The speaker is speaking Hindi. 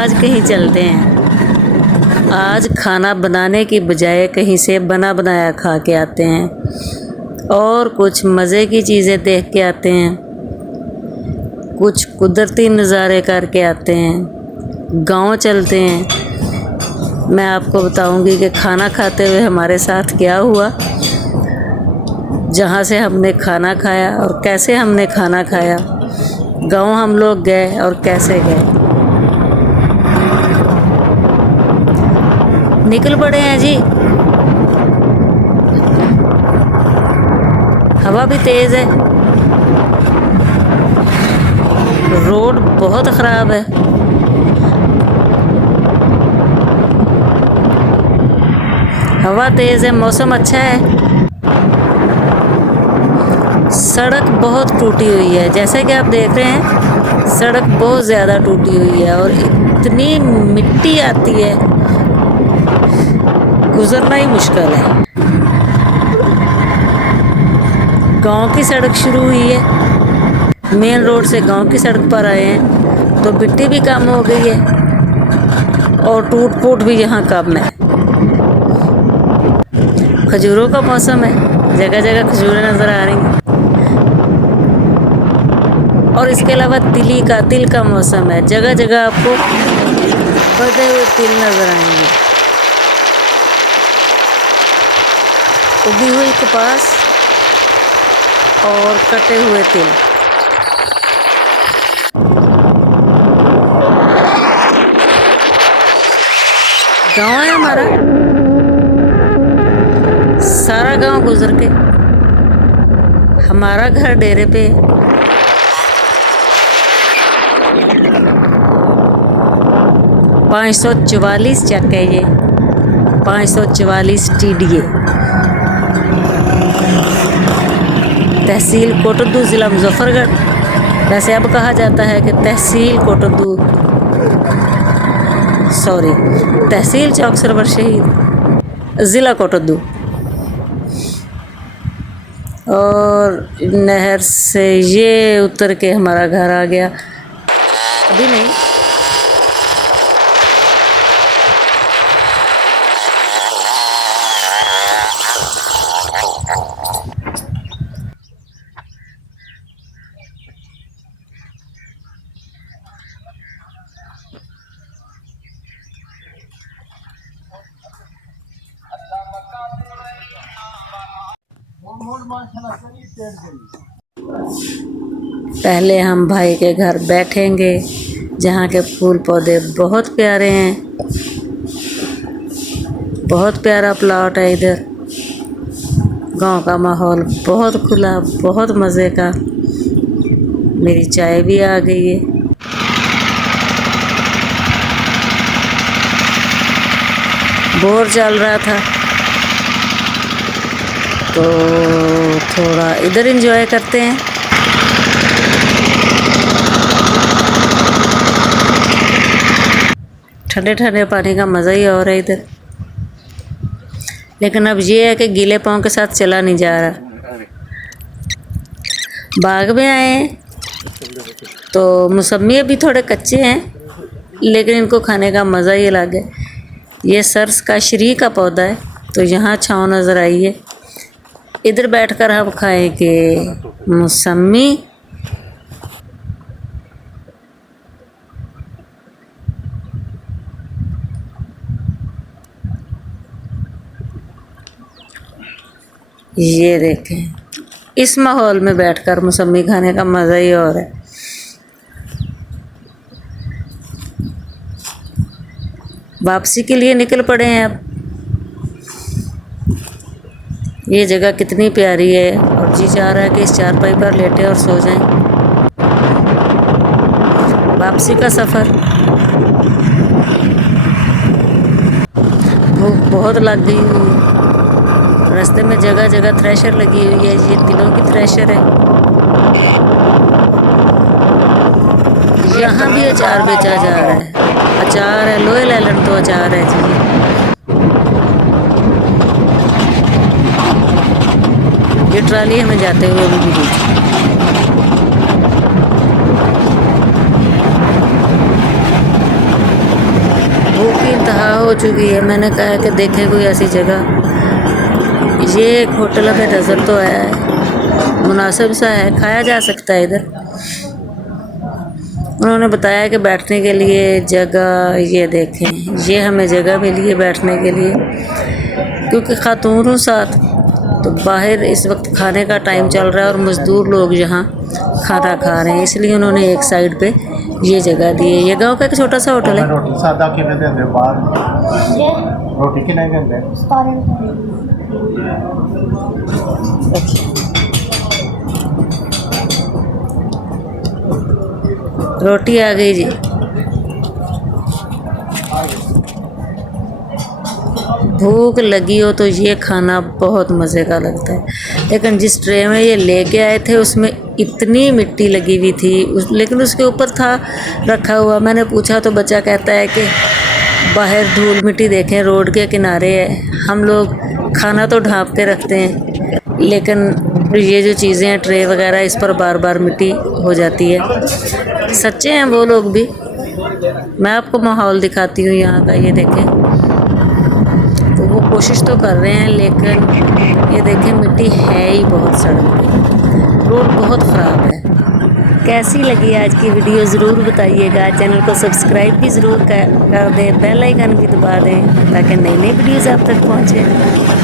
आज कहीं चलते हैं। आज खाना बनाने की बजाय कहीं से बना बनाया खा के आते हैं और कुछ मज़े की चीज़ें देख के आते हैं, कुछ कुदरती नज़ारे करके आते हैं। गांव चलते हैं। मैं आपको बताऊंगी कि खाना खाते हुए हमारे साथ क्या हुआ, जहाँ से हमने खाना खाया और कैसे हमने खाना खाया। गांव हम लोग गए और कैसे गए। निकल पड़े हैं जी। हवा भी तेज़ है, रोड बहुत ख़राब है। हवा तेज़ है, मौसम अच्छा है। सड़क बहुत टूटी हुई है, जैसे कि आप देख रहे हैं सड़क बहुत ज़्यादा टूटी हुई है और इतनी मिट्टी आती है, गुज़रना ही मुश्किल है। गांव की सड़क शुरू हुई है, मेन रोड से गांव की सड़क पर आए हैं तो मिट्टी भी कम हो गई है और टूट फूट भी यहाँ कम है। खजूरों का मौसम है, जगह जगह खजूरें नज़र आ रही हैं और इसके अलावा तिल का मौसम है। जगह जगह आपको बढ़ते हुए तिल नज़र आएंगे। उगी हुई कपास और कटे हुए तिल। गांव है हमारा, सारा गांव गुजर के हमारा घर डेरे पे। 544 चक है ये, 544 TDA। तहसील कोटद्दू, ज़िला मुजफ्फरगढ़। वैसे अब कहा जाता है कि तहसील कोटद्दू, सॉरी, तहसील चौक सरवर शहीद, ज़िला कोटद्दू। और नहर से ये उतर के हमारा घर आ गया। अभी नहीं, पहले हम भाई के घर बैठेंगे जहाँ के फूल पौधे बहुत प्यारे हैं। बहुत प्यारा प्लॉट है इधर। गांव का माहौल बहुत खुला, बहुत मज़े का। मेरी चाय भी आ गई है। बोर चल रहा था तो थोड़ा इधर एंजॉय करते हैं। ठंडे ठंडे पानी का मज़ा ही और है इधर। लेकिन अब ये है कि गीले पाँव के साथ चला नहीं जा रहा। बाग में आए हैं तो मौसमी अभी थोड़े कच्चे हैं, लेकिन इनको खाने का मज़ा ही अलग है। ये सर्स का श्री का पौधा है तो यहाँ छाँव नज़र आई है। इधर बैठकर हम खाएंगे मौसमी। ये देखें, इस माहौल में बैठकर मौसमी खाने का मज़ा ही और है। वापसी के लिए निकल पड़े हैं अब। ये जगह कितनी प्यारी है और जी चाह रहा है कि इस चारपाई पर लेटे और सो जाएं। वापसी का सफ़र, भूख बहुत लग गई हुई है। रास्ते में जगह जगह थ्रेशर लगी हुई है, ये तिलों की थ्रेशर है। यहाँ भी अचार बेचा जा रहा है। अचार है, लोहे लैलन तो अचार है जी। ये ट्राली हमें जाते हुए अभी भी दिखी। हो चुकी है। मैंने कहा कि देखें कोई ऐसी जगह। ये एक होटल हमें नज़र तो आया है, मुनासिब सा है, खाया जा सकता है इधर। उन्होंने बताया कि बैठने के लिए जगह, ये देखें, ये हमें जगह मिली है बैठने के लिए, क्योंकि खातून हूँ साथ, तो बाहर इस वक्त खाने का टाइम चल रहा है और मज़दूर लोग यहाँ खाना खा रहे हैं, इसलिए उन्होंने एक साइड पे ये जगह दी है। ये गांव का एक छोटा सा होटल है। रोटी सादा किवें देंदे बाहर रोटी किने देंदे रोटी आ गई जी। भूख लगी हो तो ये खाना बहुत मज़े का लगता है, लेकिन जिस ट्रे में ये लेके आए थे उसमें इतनी मिट्टी लगी हुई थी, लेकिन उसके ऊपर था रखा हुआ। मैंने पूछा तो बच्चा कहता है कि बाहर धूल मिट्टी देखें, रोड के किनारे है, हम लोग खाना तो ढाँप के रखते हैं, लेकिन ये जो चीज़ें हैं ट्रे वगैरह, इस पर बार बार मिट्टी हो जाती है। सच्चे हैं वो लोग भी। मैं आपको माहौल दिखाती हूँ यहाँ का, ये देखें, तो वो कोशिश तो कर रहे हैं, लेकिन ये देखें मिट्टी है ही बहुत सड़क पे, रोड बहुत ख़राब है। कैसी लगी आज की वीडियो ज़रूर बताइएगा। चैनल को सब्सक्राइब भी ज़रूर कर दें, बेल आइकन भी दबा दें ताकि नई नई वीडियोज़ आप तक पहुँचे।